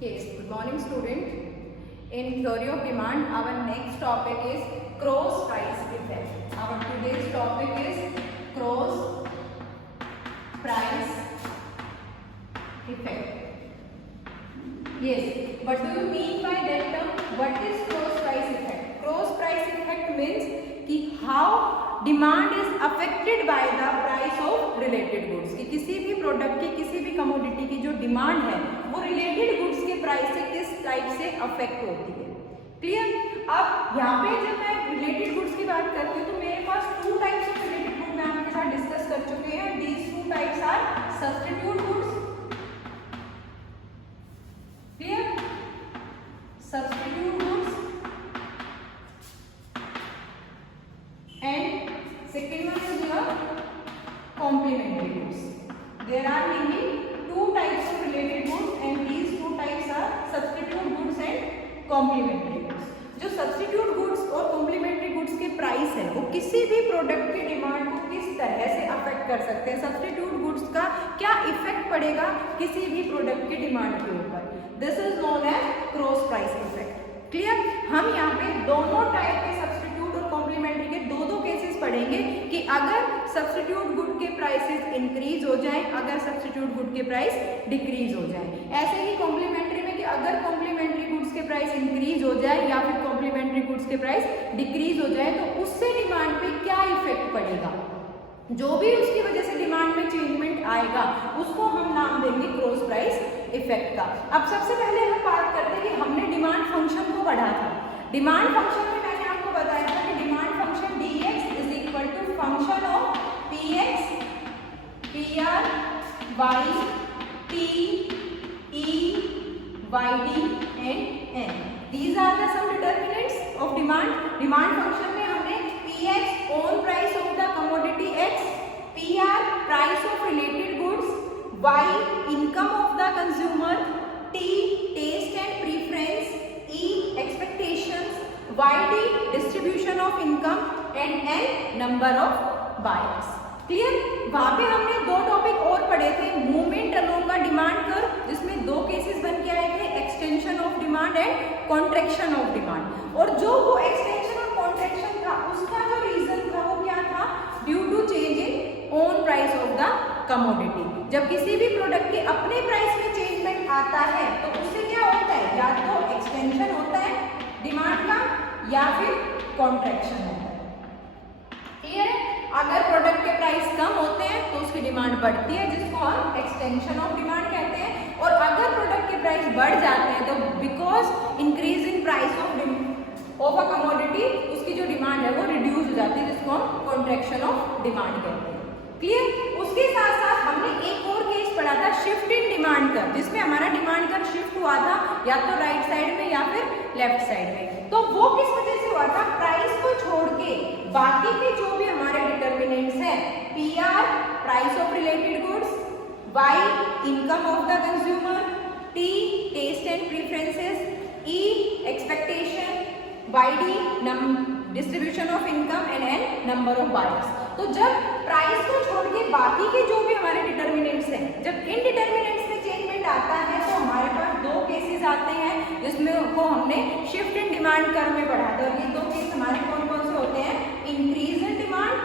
Yes, good morning student. In theory of demand, our next topic is cross price effect. Our today's topic is cross price effect. Yes, what do you mean by that term? What is cross price effect? Cross price effect means कि how demand is affected by the price of related goods. कि किसी भी product की किसी भी commodity की जो demand है वो रिलेटेड गुड्स के प्राइस से किस टाइप से अफेक्ट होती है. क्लियर. अब यहाँ पे जब मैं रिलेटेड गुड्स की बात करती हूँ तो मेरे पास two types of related good मैं आपके साथ डिस्कस कर चुके हैं. These two types are substitute goods. Clear. Substitute goods and second one is your complementary goods. There are mainly two types of related goods and these two types are substitute goods and complementary goods. जो substitute goods और complementary goods के price है वो किसी भी product की demand को किस तरह से अफेक्ट कर सकते हैं. substitute goods का क्या इफेक्ट पड़ेगा किसी भी प्रोडक्ट की डिमांड के ऊपर. This is known as cross price effect. Clear. हम यहाँ पे दोनों टाइप के सब्स्टिट्यूट और कॉम्प्लीमेंट्री के दो केसेस पढ़ेंगे कि अगर सब्स्टिट्यूट गुड के प्राइसेस इंक्रीज हो जाएं, अगर सब्स्टिट्यूट गुड के प्राइस डिक्रीज हो जाएं. ऐसे ही कॉम्प्लीमेंट्री में कि अगर कॉम्प्लीमेंट्री गुड्स के प्राइस इंक्रीज हो जाए या फिर कॉम्प्लीमेंट्री गुड्स के प्राइस डिक्रीज हो जाए तो उससे डिमांड पे क्या इफेक्ट पड़ेगा. जो भी उसकी वजह से डिमांड में चेंजमेंट आएगा उसको हम नाम देंगे क्रॉस प्राइस इफेक्ट का. अब सबसे पहले हम बात करते हैं कि हमने डिमांड फंक्शन को पढ़ा था. डिमांड फंक्शन में मैंने आपको बताया था कि demand function dx is equal to function of px pr y t e yd and n. These are the some determinants of demand. Demand function में हमने px own price of the commodity x, pr price of related goods, y income of the consumer, t taste and preference, e expectations, yd distribution of income and n number of buyers. Clear. वहां पे हमने दो topic और पढ़े थे. Movement along का demand curve जिसमें दो केसेस बन के आए थे, extension of demand and contraction of demand. और जो वो एक्सटेंशन और कॉन्ट्रैक्शन था उसका जो रीजन था वो क्या था, due to change in own price of the commodity. जब किसी भी प्रोडक्ट के अपने प्राइस में चेंजमेंट आता है तो उससे क्या होता है, या तो एक्सटेंशन होता है डिमांड का या फिर कॉन्ट्रैक्शन होता है. क्लियर है. अगर प्रोडक्ट के प्राइस कम होते हैं तो उसकी डिमांड बढ़ती है जिसको हम एक्सटेंशन ऑफ डिमांड कहते हैं. और अगर प्रोडक्ट के प्राइस बढ़ जाते हैं तो because increase in price of a commodity उसकी जो डिमांड है वो रिड्यूस हो जाती है जिसको हम कॉन्ट्रैक्शन ऑफ डिमांड कहते हैं. क्लियर. उसके साथ साथ हमने एक और केस पढ़ा था शिफ्ट इन डिमांड कर्व जिसमें हमारा डिमांड कर्व शिफ्ट हुआ था या तो राइट साइड में या फिर लेफ्ट साइड में. तो वो किस वजह से हुआ था, प्राइस को छोड़ के बाकी के जो भी हमारे डिटर्मिनेंट्स हैं, P R price of related goods, Y income of the consumer, T taste and preferences, E expectation, Y D distribution of income and N number of buyers. तो जब प्राइस को छोड़ के बाकी के जो भी हमारे डिटर्मिनेंट्स हैं, जब इन डिटर्मिनेंट्स में चेंजमेंट आता है तो हमारे पास दो केसेस आते हैं जिसमें को हमने शिफ्ट इन डिमांड कर्व में पढ़ा था. और ये दो केस हमारे कौन कौन से होते हैं, increase in demand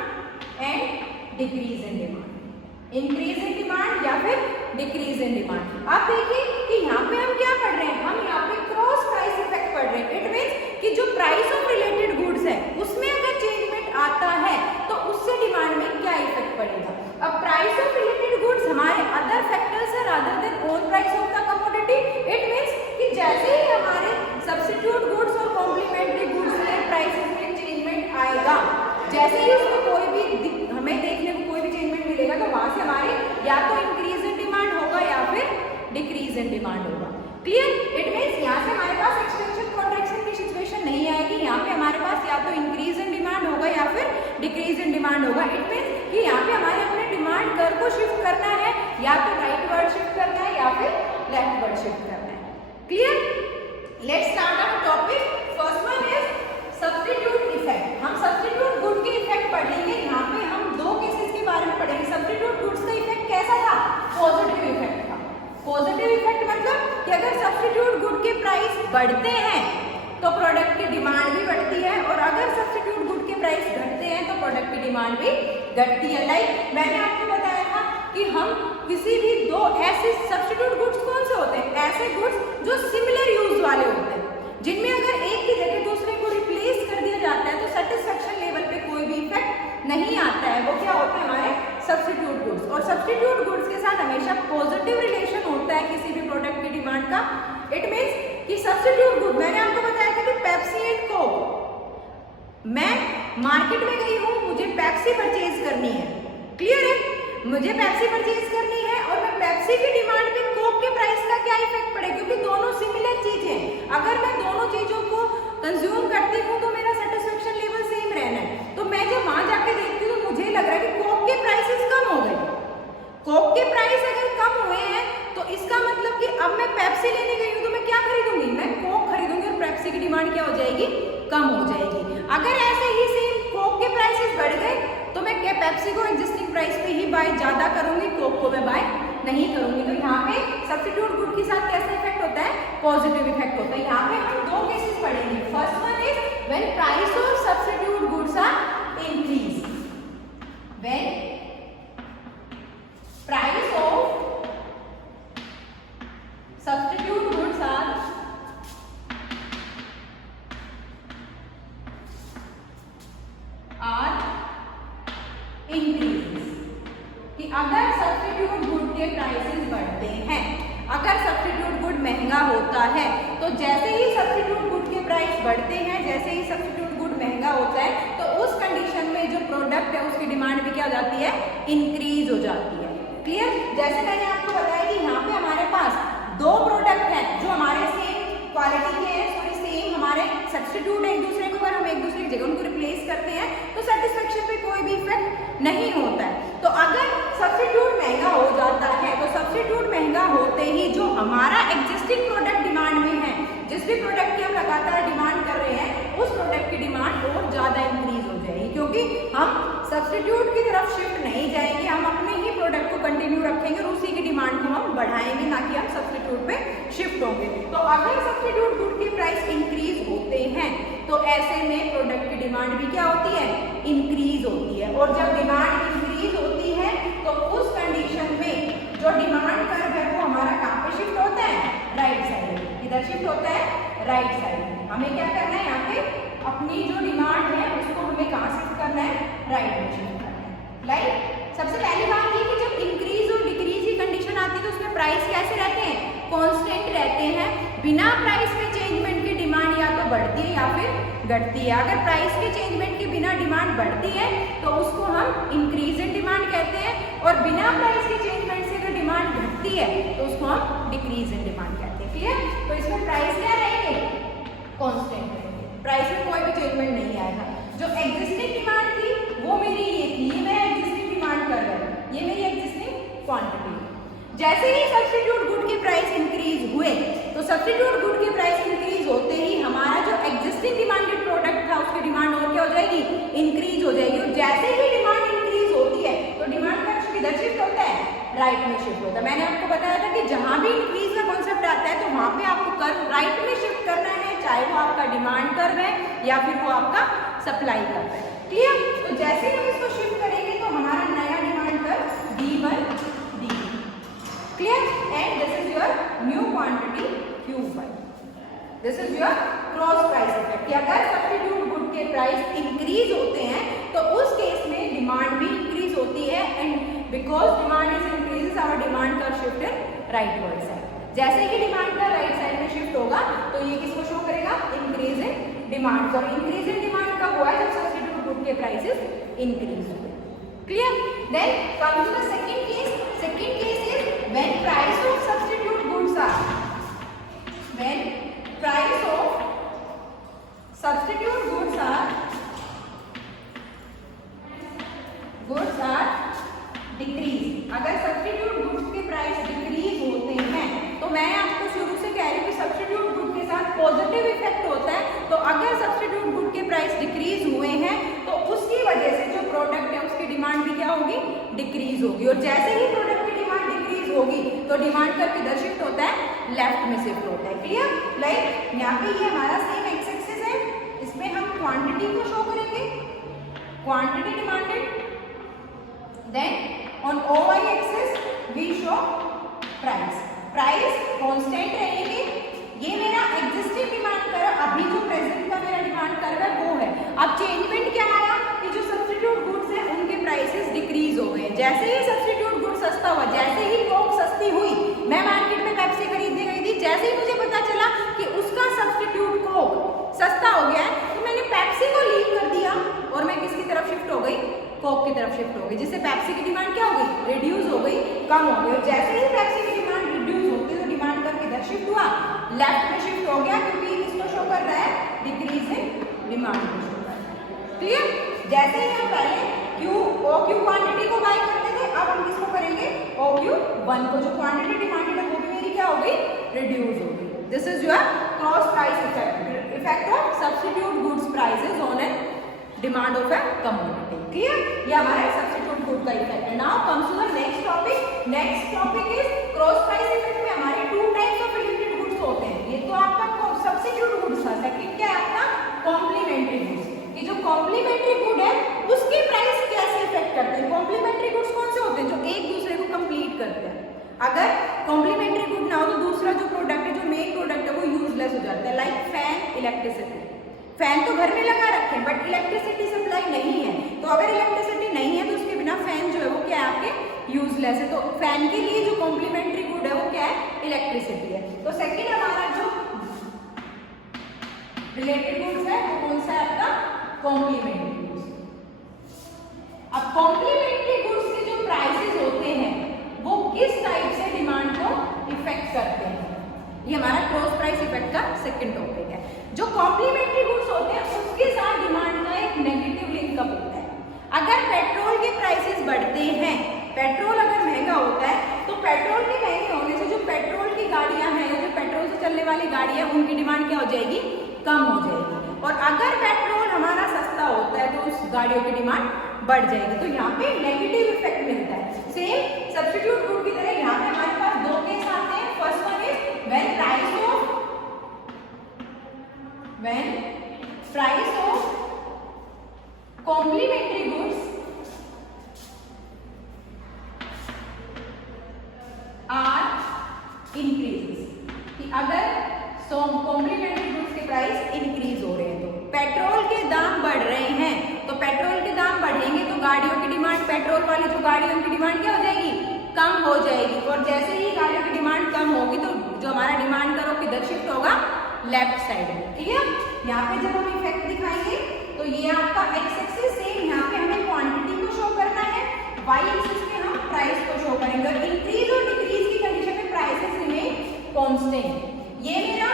and decrease in demand. Increase in demand या फिर डिक्रीज इन डिमांड. आप देखिए कि यहाँ पे हम क्या पढ़ रहे हैं, हम यहाँ पे क्रॉस प्राइस इफेक्ट पढ़ रहे हैं. इट मीन्स कि जो प्राइस ऑफ रिलेटेड गुड्स है उसमें अगर चेंजमेंट आता है तो उससे डिमांड में क्या इफेक्ट पड़ेगा. अब प्राइस ऑफ रिलेटेड गुड्स हमारे other factors are other than own price of the commodity. It means कि जैसे ही हमारे सब्स्टिट्यूट गुड्स और कॉम्प्लीमेंट्री गुड्स के प्राइसेस में चेंजमेंट आएगा, जैसे ही उसमें कोई भी हमें देखने को कोई भी चेंजमेंट मिलेगा तो वहां से हमारे या तो इंक्रीज इन डिमांड होगा या फिर डिक्रीज इन डिमांड होगा. क्लियर. इट मीन्स यहाँ से हमारे पास एक्सटेंशन कॉन्ट्रैक्शन की सिचुएशन नहीं आएगी. यहाँ पे हमारे पास या तो इंक्रीज इन डिमांड होगा या फिर डिक्रीज इन डिमांड होगा. इट मीन्स कि यहाँ पे हमारे अपने डिमांड कर्व को शिफ्ट करना है, या तो राइट वर्ड शिफ्ट करना है या फिर लेफ्ट वर्ड शिफ्ट करना है. Clear. Let's start our topic. First one is substitute effect. हम सब्स्टिट्यूट गुड के इफेक्ट पढ़ेंगे. यहाँ पे हम दो केसेस के बारे में पढ़ेंगे. सब्स्टिट्यूट गुड्स का इफेक्ट कैसा था, पॉजिटिव इफेक्ट था. पॉजिटिव इफेक्ट मतलब कि अगर सब्स्टिट्यूट गुड के प्राइस बढ़ते हैं तो प्रोडक्ट की डिमांड भी बढ़ती है, और अगर सब्स्टिट्यूट गुड के प्राइस घटते हैं तो प्रोडक्ट की डिमांड भी घटती है। लाइक मैंने आपको बताया था कि हम किसी भी दो ऐसे सब्स्टिट्यूट गुड्स कौन से होते हैं, ऐसे गुड्स जो सिमिलर यूज वाले होते हैं, जिनमें अगर एक की जगह दूसरे को रिप्लेस कर दिया जाता है तो सेटिस्फेक्शन लेवल पे कोई भी इफेक्ट नहीं आता है। वो क्या होता है, हमारे सब्स्टिट्यूट गुड्स। और सब्स्टिट्यूट गुड्स के साथ हमेशा पॉजिटिव रिलेशन होता है किसी भी प्रोडक्ट की डिमांड का। इट मीन्स कि सब्स्टिट्यूट गुड, मैंने आपको बताया था कि पेप्सी एंड कोक, मैं मार्केट में गई हूँ, मुझे पेप्सी परचेज करनी है, क्लियर है, मुझे पेप्सी परचेज करनी है और मैं पेप्सी की डिमांड पे कोक के प्राइस का क्या इफेक्ट पड़े, क्योंकि दोनों सिमिलर चीजें, अगर मैं दोनों चीजों को कंज्यूम करती हूँ तो मेरा सेटिस्फेक्शन लेवल सेम रहना है। तो मैं जब वहां जाके देखती हूँ तो मुझे लग रहा है कि कोक के प्राइसेस कम हो गए, कोक के प्राइस अगर कम हुए हैं तो इसका मतलब कि अब मैं पेप्सी लेने गई हूँ तो मैं क्या खरीदूंगी, मैं कोक खरीदूंगी और पेप्सी की डिमांड क्या हो जाएगी, कम हो जाएगी। अगर ऐसे ही सेम कोक के प्राइसेस बढ़ गए तो मैं क्या पेप्सी को एग्जिस्टिंग प्राइस पे ही बाय ज्यादा करूंगी, कोक को मैं बाय नहीं करूंगी। तो यहाँ पे सब्स्टिट्यूट गुड के साथ कैसा इफेक्ट होता है, पॉजिटिव इफेक्ट होता है। यहाँ पे हम दो केसेस पढ़ेंगे। First one is when price of substitute goods are increase, when price of substitute goods are increase, कि अगर सब्स्टिट्यूट गुड के प्राइसेस बढ़ते हैं, अगर सब्स्टिट्यूट गुड महंगा होता है तो जैसे ही सब्स्टिट्यूट गुड के प्राइस बढ़ते हैं, जैसे ही सब्स्टिट्यूट गुड महंगा होता है तो उस कंडीशन में जो प्रोडक्ट है उसकी डिमांड भी क्या हो जाती है, इंक्रीज हो जाती है। क्लियर? जैसे मैंने आपको बताया कि यहाँ पे हमारे पास दो प्रोडक्ट हैं जो हमारे सेम क्वालिटी के हैं, सॉरी सेम हमारे सब्स्टिट्यूट है एक दूसरे को, अगर हम एक दूसरे की जगह उनको रिप्लेस करते हैं तो सेटिस्फेक्शन पे कोई भी इफेक्ट नहीं होता है। तो अगर सब्स्टिट्यूट महंगा हो जाता है तो सब्स्टिट्यूट महंगा होते ही जो हमारा एग्जिस्टिंग प्रोडक्ट डिमांड में है, जिस भी प्रोडक्ट की हम लगातार डिमांड कर रहे हैं उस प्रोडक्ट की डिमांड और ज्यादा इंक्रीज हो जाएगी, क्योंकि हम सब्स्टिट्यूट की तरफ शिफ्ट नहीं जाएंगे, हम अपने ही प्रोडक्ट को कंटिन्यू रखेंगे और उसी की डिमांड को हम बढ़ाएंगे, ना कि हम सब्स्टिट्यूट पे शिफ्ट होंगे। तो अगर सब्स्टिट्यूट गुड के प्राइस इंक्रीज होते हैं तो ऐसे में प्रोडक्ट की डिमांड भी क्या होती है, इंक्रीज होती है। और जब डिमांड इंक्रीज होती है तो उस कंडीशन में जो डिमांड कर्व है वो हमारा कहाँ पे शिफ्ट होता है, राइट साइड में। किधर शिफ्ट होता है, राइट साइड में। हमें क्या करना है, यहाँ पे अपनी जो डिमांड है उसको हमें कहाँ शिफ्ट करना है, राइट में शिफ्ट करना है। राइट? सबसे पहली बात ये कि जब इंक्रीज और डिक्रीज की कंडीशन आती है तो उसमें प्राइस कैसे रहते हैं, कांस्टेंट रहते हैं, बिना प्राइस में चेंजमेंट की डिमांड या तो बढ़ती है या फिर घटती है। अगर प्राइस के चेंजमेंट के बिना डिमांड बढ़ती है तो उसको हम इंक्रीज इन डिमांड कहते हैं, और बिना प्राइस के चेंजमेंट से अगर डिमांड घटती है तो उसको हम डिक्रीज इन डिमांड कहते हैं। क्लियर? तो इसमें प्राइस क्या रहेंगे, कांस्टेंट रहेंगे, प्राइस में कोई भी चेंजमेंट नहीं आएगा। जो एग्जिस्टिंग डिमांड थी वो मेरी ये थी, ये मैं एग्जिस्टिंग डिमांड कर रहा हूँ, ये मेरी एग्जिस्टिंग क्वांटिटी। जैसे ही सब्स्टिट्यूट गुड के प्राइस इंक्रीज हुए तो सब्स्टिट्यूट गुड के प्राइस इंक्रीज होते ही हमारा जो एग्जिस्टिंग डिमांडेड प्रोडक्ट था उसकी डिमांड और क्या हो जाएगी, इंक्रीज हो जाएगी। और जैसे ही डिमांड इंक्रीज होती है तो डिमांड का किधर शिफ्ट होता है, राइट में शिफ्ट होता है। मैंने आपको बताया था कि जहां भी इंक्रीज का कॉन्सेप्ट आता है तो वहां पे आपको कर्व राइट में शिफ्ट करना है, चाहे वो आपका डिमांड कर्व है या फिर वो आपका सप्लाई कर्व है। क्लियर? तो जैसे ही हम इसको शिफ्ट करेंगे तो हमारा नया demand curve D1 D2, clear? And this is your new quantity Q1। This is your cross price effect, कि अगर सब्स्टिट्यूट गुड के प्राइस इंक्रीज होते हैं तो उस केस में डिमांड भी इंक्रीज होती है, and because demand is increases our demand का shift in right word side. जैसे ही डिमांड का राइट साइड में शिफ्ट होगा तो ये किसको शो करेगा, इंक्रीज इन डिमांड। और इंक्रीज इन डिमांड कब हुआ है, जब सब्स्टिट्यूट गुड के प्राइसेस इंक्रीज हुए। Clear? Then come to the second case. Second case is when price of substitute goods are, when price of substitute goods are decrease. अगर substitute goods के price decrease होते हैं तो मैं आपको शुरू से कह रही हूँ कि सब्स्टिट्यूट गुड के साथ पॉजिटिव इफेक्ट होता है। तो अगर सब्स्टिट्यूट गुड के प्राइस डिक्रीज हुए हैं तो उसकी वजह से जो प्रोडक्ट है उसकी डिमांड भी क्या होगी, डिक्रीज होगी। और जैसे ही प्रोडक्ट की डिमांड डिक्रीज होगी तो डिमांड कर्व किधर शिफ्ट होता है, लेफ्ट में शिफ्ट होता है। क्लियर? लाइक यहाँ पे ये हमारा सेम एक्स एक्सिस है, इसमें हम क्वांटिटी को शो करेंगे, quantity demanded, then on OY axis we show price, price constant रहेंगे। ये मेरा एग्जिस्टिंग डिमांड कर्व, अभी जो प्रेजेंट का मेरा डिमांड कर्व है वो है। अब चेंजमेंट क्या आया कि जो सब्स्टिट्यूट गुड्स है उनके प्राइसेस डिक्रीज हो गए। जैसे ही सब्स्टिट्यूट गुड सस्ता हुआ, जैसे ही कोक सस्ती हुई, मैं मार्केट में पेप्सी खरीदने गई थी, जैसे ही मुझे पता चला कि उसका सब्स्टिट्यूट कोक सस्ता हो गया है, तो मैंने पेप्सी को लीव कर दिया और मैं किसकी तरफ शिफ्ट हो गई, कोक की तरफ शिफ्ट हो गई, जिससे पेप्सी की डिमांड क्या हो गई, रिड्यूस हो गई, कम हो गई। और जैसे ही पेप्सी की डिमांड रिड्यूस होती है तो डिमांड कर्व किधर शिफ्ट हुआ, लेफ्ट में शिफ्ट हो गया, क्योंकि इसको शो कर रहा है डिक्रीज इन डिमांड को शो कर रहा है। क्लियर? जैसे ही हम पहले OQ क्वांटिटी को बाय करते थे, अब हम किसको करेंगे, OQ1 को, जो क्वांटिटी डिमांडेड है वो भी मेरी क्या हो गई, रिड्यूस हो गई। This is your cross price effect, effect of substitute goods prices on an demand of a commodity. Clear? ये हमारा सब्स्टिट्यूट गुड का इफेक्ट है। Now comes to the next topic. Next topic is cross price effect में हमारे two types of related goods होते हैं। ये तो आपका सब्स्टिट्यूट गुड्स था, सेकंड क्या है आपका कॉम्प्लीमेंट्री गुड्स। ये जो कॉम्प्लीमेंट्री गुड है उसके प्राइस कैसे इफेक्ट करते हैं। कॉम्प्लीमेंट्री गुड्स कौन से होते हैं, जो एक दूसरे को कंप्लीट करते हैं। अगर कॉम्प्लीमेंट्री गुड ना हो तो दूसरा जो प्रोडक्ट है, जो मेन प्रोडक्ट है, वो यूजलेस हो जाता है। Like fan, electricity. फैन तो घर में लगा रखे हैं बट इलेक्ट्रिसिटी सप्लाई नहीं है, तो अगर इलेक्ट्रिसिटी नहीं है तो उसके बिना फैन जो है वो क्या है, आपके यूजलेस है। तो फैन के लिए जो कॉम्प्लीमेंट्री गुड है वो क्या है, इलेक्ट्रिसिटी है। तो सेकेंड हमारा जो रिलेटेड गुड्स है वो कौन सा है आपका, कॉम्प्लीमेंट्री गुड्स। अब कॉम्प्लीमेंट्री गुड्स के जो प्राइसेस होते हैं वो किस टाइप से डिमांड को इफेक्ट करते हैं, ये हमारा क्रॉस प्राइस इफेक्ट का सेकंड टॉपिक है। जो कॉम्प्लीमेंट्री गुड्स होते हैं उसके साथ डिमांड का एक नेगेटिव लिंकअप होता है। अगर पेट्रोल के प्राइसेस बढ़ते हैं, पेट्रोल अगर महंगा होता है तो पेट्रोल के महंगे होने से जो पेट्रोल की गाड़ियां हैं, जो पेट्रोल से चलने वाली गाड़ियां, उनकी डिमांड क्या हो जाएगी, कम हो जाएगी। और अगर पेट्रोल हमारा सस्ता होता है तो उस गाड़ियों की डिमांड बढ़ जाएगी। तो यहाँ पे नेगेटिव इफेक्ट मिलता है। सेम सब्स्टिट्यूट गुड की तरह यहाँ पे हमारे पास दो केस आते हैं। First one is when price of complementary goods are increases, कि अगर कॉम्प्लीमेंट्री गुड्स के प्राइस इंक्रीज हो रहे हैं, तो पेट्रोल के दाम बढ़ रहे हैं, तो पेट्रोल के दाम बढ़ेंगे तो गाड़ियों की डिमांड, पेट्रोल वाली जो गाड़ियों की डिमांड क्या हो जाएगी, कम हो जाएगी। और जैसे ही गाड़ियों की डिमांड कम होगी तो जो हमारा डिमांड करो किधर शिफ्ट होगा, लेफ्ट साइड में। क्लियर? यहाँ पे जब हम इफेक्ट दिखाएंगे तो ये आपका एक्स एक्सिस सेम, यहाँ पे हमें क्वांटिटी को शो करना है, वाई एक्सिस पे हम प्राइस को शो करेंगे। इंक्रीज और डिक्रीज की कंडीशन में प्राइसेस रिमेन कांस्टेंट। ये मेरा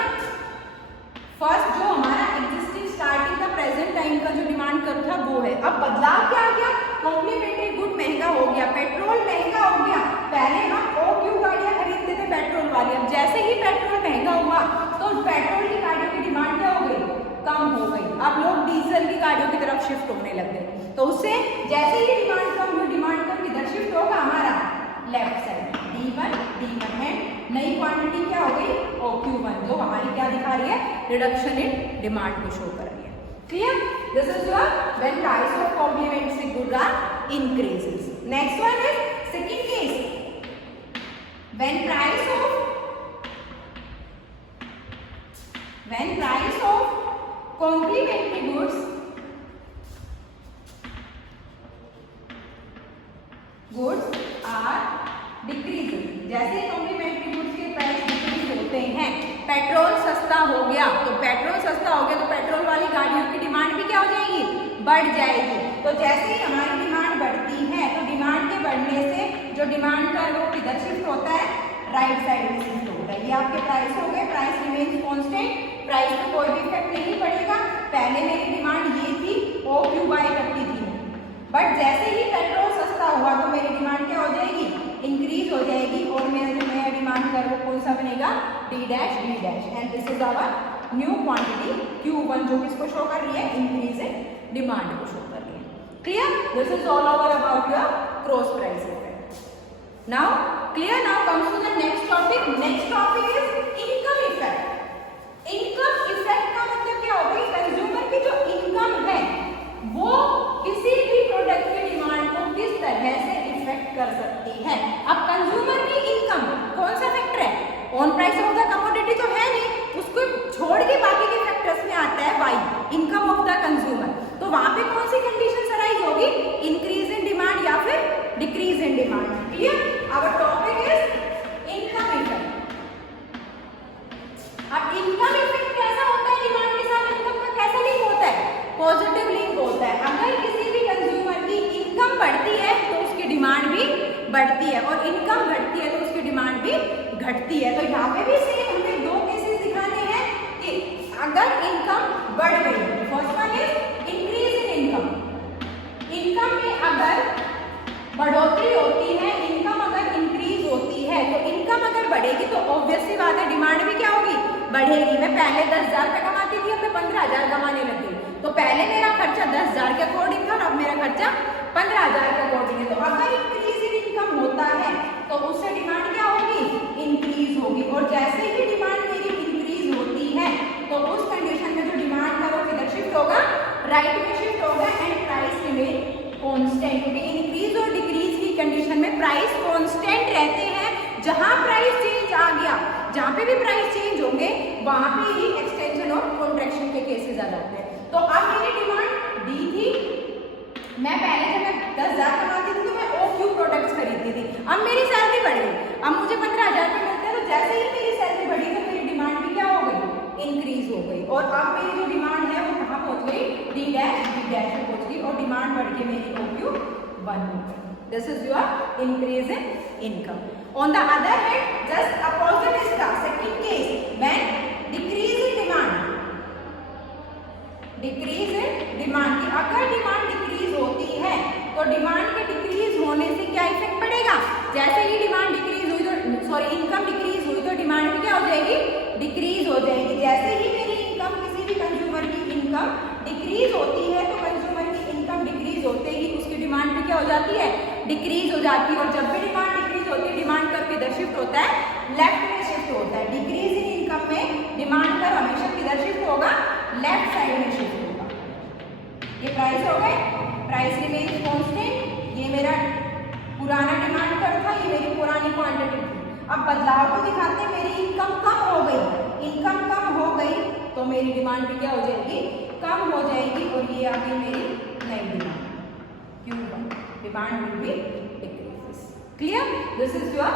फर्स्ट जो हमारा एग्जिस्टिंग स्टार्टिंग का प्रेजेंट टाइम का जो डिमांड कर्व था वो है। अब बदलाव क्या आ गया, कॉम्प्लीमेंट्री गुड महंगा हो गया, पेट्रोल महंगा हो गया। पहले हम OQ गाड़ियां खरीदते थे पेट्रोल वाली, अब जैसे ही पेट्रोल महंगा हुआ तो पेट्रोल की गाड़ियों की डिमांड क्या हो गई, कम हो गई। अब लोग डीजल की गाड़ियों की तरफ शिफ्ट होने लग गए। तो उससे जैसे ही डिमांड कम हुई, डिमांड कम किधर शिफ्ट होगा, हमारा लेफ्ट साइड, D1 एंड नई क्वांटिटी क्या हो गई, OQ1, जो हमारी क्या दिखा रही है, रिडक्शन इन डिमांड को शो कर रही है। Clear? This is your when price of complementary good are increases. Next one is second case, when price of complementary goods are decreasing. जैसे कॉम्प्लीमेंट्री गुड्स के प्राइस डिक्रीज होते हैं, petrol सस्ता हो गया तो पेट्रोल वाली गाड़ियों की डिमांड भी क्या हो जाएगी, बढ़ जाएगी। तो जैसे ही हमारी डिमांड बढ़ती है तो डिमांड के बढ़ने से जो डिमांड का वो किधर शिफ्ट होता है, राइट साइड में शिफ्ट होता है। ये आपके प्राइस हो गए, प्राइस रिमेन्स कांस्टेंट, प्राइस पे कोई भी इफेक्ट नहीं पड़ेगा। पहले मेरी डिमांड ये थी, OQ बाय करती थी, बट जैसे ही पेट्रोल सस्ता हुआ तो मेरी डिमांड क्या हो जाएगी, इंक्रीज हो जाएगी। और मेरा जो नया डिमांड कर वो कौन सा बनेगा, D' and this is our new quantity Q1, जो किसको शो कर रही है, इंक्रीज इन डिमांड को शो कर रही है। Clear? This is all over about your cross price effect. Now clear? Now comes to the next topic. Next topic is income effect. Income effect का मतलब क्या होगा? कंज्यूमर की जो इनकम है वो किसी भी प्रोडक्ट की डिमांड को किस तरह से इफेक्ट कर सकती है. अब कंज्यूमर की इनकम कौन सा फैक्टर है? On price of the commodity तो है नहीं, उसको छोड़ के बाकी के फैक्टर्स में आता है Y, income of the consumer. तो वहां पे कौन सी कंडीशन अराइज होगी? इंक्रीज इन डिमांड या फिर decrease in demand. Clear? Our topic is income effect. अब इनकम इफेक्ट कैसा होता है? डिमांड के साथ इनकम का कैसा लिंक होता है? पॉजिटिव लिंक होता है. अगर किसी भी कंज्यूमर की इनकम बढ़ती है तो उसकी डिमांड भी बढ़ती है, और इनकम घटती है तो उसकी डिमांड भी घटती है. तो यहाँ पे भी सेम हमें दो केसेस दिखाने हैं कि अगर इनकम बढ़ गई. First one is increase in income. Income में अगर बढ़ोतरी होती है, इनकम अगर इंक्रीज होती है, तो इनकम अगर बढ़ेगी तो ऑब्वियस सी बात है डिमांड भी क्या होगी? बढ़ेगी. मैं पहले 10,000 रुपये कमाती थी, अब मैं 15,000 कमाने लगी. तो पहले मेरा खर्चा 10,000 के अकॉर्डिंग था और अब मेरा खर्चा 15,000 के अकॉर्डिंग है. तो अगर इंक्रीज इन इनकम होता है तो उससे डिमांड क्या होगी? इंक्रीज होगी. और जैसे ही डिमांड मेरी इंक्रीज होती है तो उस कंडीशन में जो डिमांड का वो किधर शिफ्ट होगा? राइट में शिफ्ट होगा एंड प्राइस रिमेन कांस्टेंट. क्योंकि इंक्रीज और डिक्रीज की कंडीशन में प्राइस कांस्टेंट रहते हैं. जहां प्राइस चेंज आ गया, जहां पे भी प्राइस चेंज होंगे वहां पे ही एक्सटेंशन और कॉन्ट्रैक्शन के केसेस आ जाते हैं. तो अब मेरी डिमांड डी थी, मैं पहले जब मैं 10,000 कमाती थी तो मैं OQ प्रोडक्ट्स खरीदती थी. अब मेरी सैलरी बढ़ गई, अब मुझे 15,000 रुपये मिलते हैं. तो जैसे ही मेरी सैलरी बढ़ी तो मेरी डिमांड भी क्या हो गई? इंक्रीज हो गई. और अब मेरी जो डिमांड है वो कहाँ पहुंच गई? डी डैश में पहुंच गई और डिमांड बढ़ के मेरी OQ 1 हो गई. This is your increase in income. On the other hand, just opposite is the second case when decrease in demand. Decrease in demand की अगर डिमांड डिक्रीज होती है तो डिमांड के डिक्रीज होने से क्या इफेक्ट पड़ेगा? जैसे ही डिमांड डिक्रीज हुई तो सॉरी इनकम डिक्रीज हुई तो डिमांड भी क्या हो जाएगी? डिक्रीज हो जाएगी. जैसे ही मेरी इनकम किसी भी कंज्यूमर की इनकम डिक्रीज होती है तो कंज्यूमर की इनकम डिक्रीज होते ही उसकी डिमांड भी क्या हो जाती है? डिक्रीज हो जाती है. और जब भी डिमांड डिक्रीज होती है डिमांड कर्व किधर शिफ्ट होता है? लेफ्ट में शिफ्ट होता है. डिक्रीज इन इनकम में डिमांड कर्व हमेशा किधर शिफ्ट होगा? लेफ्ट साइड में शिफ्ट होगा. ये प्राइस हो गए, प्राइस रिमेन कांस्टेंट. ये मेरा पुराना डिमांड कर्व था, ये मेरी पुरानी क्वांटिटी थी. अब बदलाव को दिखाते हैं. मेरी इनकम कम हो गई, इनकम कम हो गई तो मेरी डिमांड भी क्या हो जाएगी? कम हो जाएगी. और ये आ गई मेरी नई demand Q1. Demand will be decreases. Clear? This is your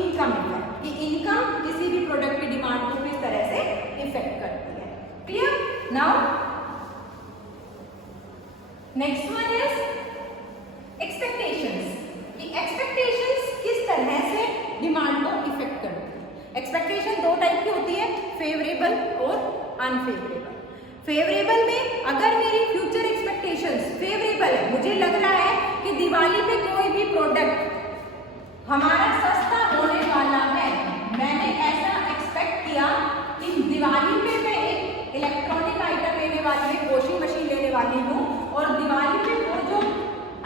income effect कि इनकम किसी भी प्रोडक्ट की डिमांड को किस तरह से इफेक्ट करती है. Clear? Now next one is expectations. कि एक्सपेक्टेशंस किस तरह से डिमांड को इफेक्ट करती है. एक्सपेक्टेशन दो टाइप की होती है, फेवरेबल और अनफेवरेबल. फेवरेबल में अगर मेरी फ्यूचर एक्सपेक्टेशंस फेवरेबल है, मुझे लग रहा है कि दिवाली पे कोई भी प्रोडक्ट हमारा सस्ता होने वाला है, मैंने ऐसा एक्सपेक्ट किया कि दिवाली पे मैं एक इलेक्ट्रॉनिक आइटम लेने वाली हूँ, वॉशिंग मशीन लेने वाली हूँ और दिवाली पे वो जो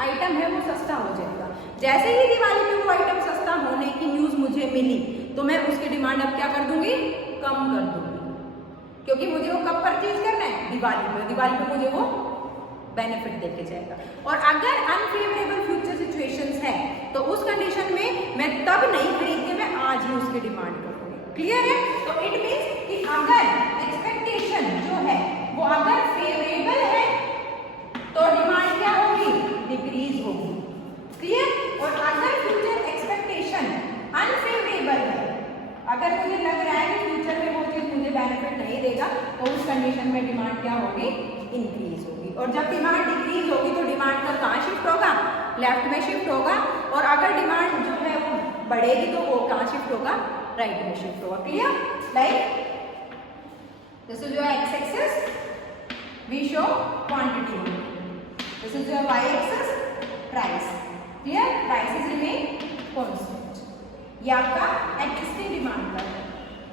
आइटम है वो सस्ता हो जाएगा. जैसे ही दिवाली पे वो आइटम सस्ता होने की न्यूज़ मुझे मिली तो मैं उसकी डिमांड अब क्या कर दूंगी? कम कर दूंगी. क्योंकि मुझे वो कब परचेज करना है? दिवाली पे. दिवाली पे मुझे वो बेनिफिट देके जाएगा. और अगर अनफेवरेबल फ्यूचर सिचुएशंस है तो उस कंडीशन में मैं तब नहीं खरीद के मैं आज ही उसकी डिमांड करूंगी. क्लियर है? तो इट मीन्स कि अगर एक्सपेक्टेशन जो है वो अगर फेवरेबल है तो डिमांड क्या होगी? डिक्रीज होगी. क्लियर? और अगर फ्यूचर एक्सपेक्टेशन अनफेवरेबल है, अगर मुझे लग रहा है कि फ्यूचर में वो चीज मुझे बेनिफिट नहीं देगा तो उस कंडीशन में डिमांड क्या होगी? इंक्रीज होगी. और जब डिमांड डिक्रीज होगी तो डिमांड का कहाँ शिफ्ट होगा? लेफ्ट में शिफ्ट होगा. और अगर डिमांड जो है वो बढ़ेगी तो वो कहाँ शिफ्ट होगा? राइट में शिफ्ट होगा. Clear? Like this is your X axis, we show quantity, this is your Y axis, price. Clear? Prices remain constant. ये आपका एग्जिस्टिंग डिमांड का है.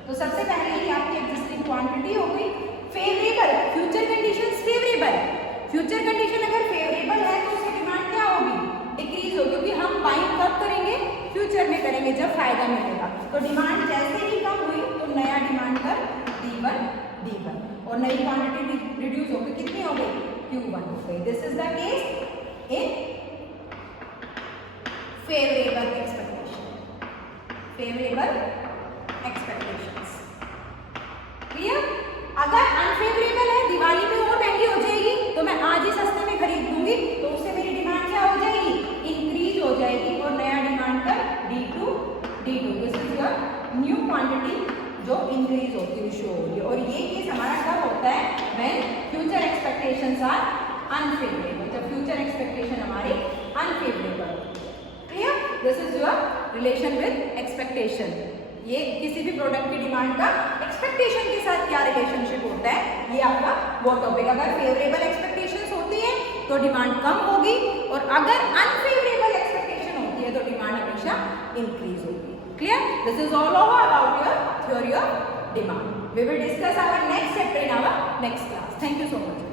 तो सबसे पहले ये आपकी एग्जिस्टिंग क्वांटिटी हो गई. Favourable future conditions favourable. Future condition अगर फेवरेबल है तो उसकी डिमांड क्या होगी? डिक्रीज होगी. क्योंकि हम बाइंग कब करेंगे? फ्यूचर में करेंगे जब D1 और नई क्वांटिटी रिड्यूस होकर कितनी हो गई, Q1 हो गई. This is the case in favourable expectation. Favourable expectations clear. अगर अनफेवरेबल है, दिवाली पे वो महंगी हो जाएगी तो मैं आज ही सस्ते में खरीद लूंगी, तो उससे मेरी डिमांड क्या हो जाएगी, इंक्रीज हो जाएगी और नया डिमांड का D2. This is your new quantity जो इंक्रीज होती है, शो हो रही है. और ये केस हमारा कब होता है, when future expectations are unfavourable. जब फ्यूचर एक्सपेक्टेशन हमारी अनफेवरेबल होती है. Clear. This is your relation with expectation. ये किसी भी प्रोडक्ट की डिमांड का एक्सपेक्टेशन के साथ क्या रिलेशनशिप होता है, ये आपका वो टॉपिक. अगर फेवरेबल एक्सपेक्टेशंस होती है तो डिमांड कम होगी और अगर अनफेवरेबल एक्सपेक्टेशन होती है तो डिमांड हमेशा इंक्रीज होगी. Clear? This is all over about your theory of demand. We will discuss our next chapter in our next class. Thank you so much.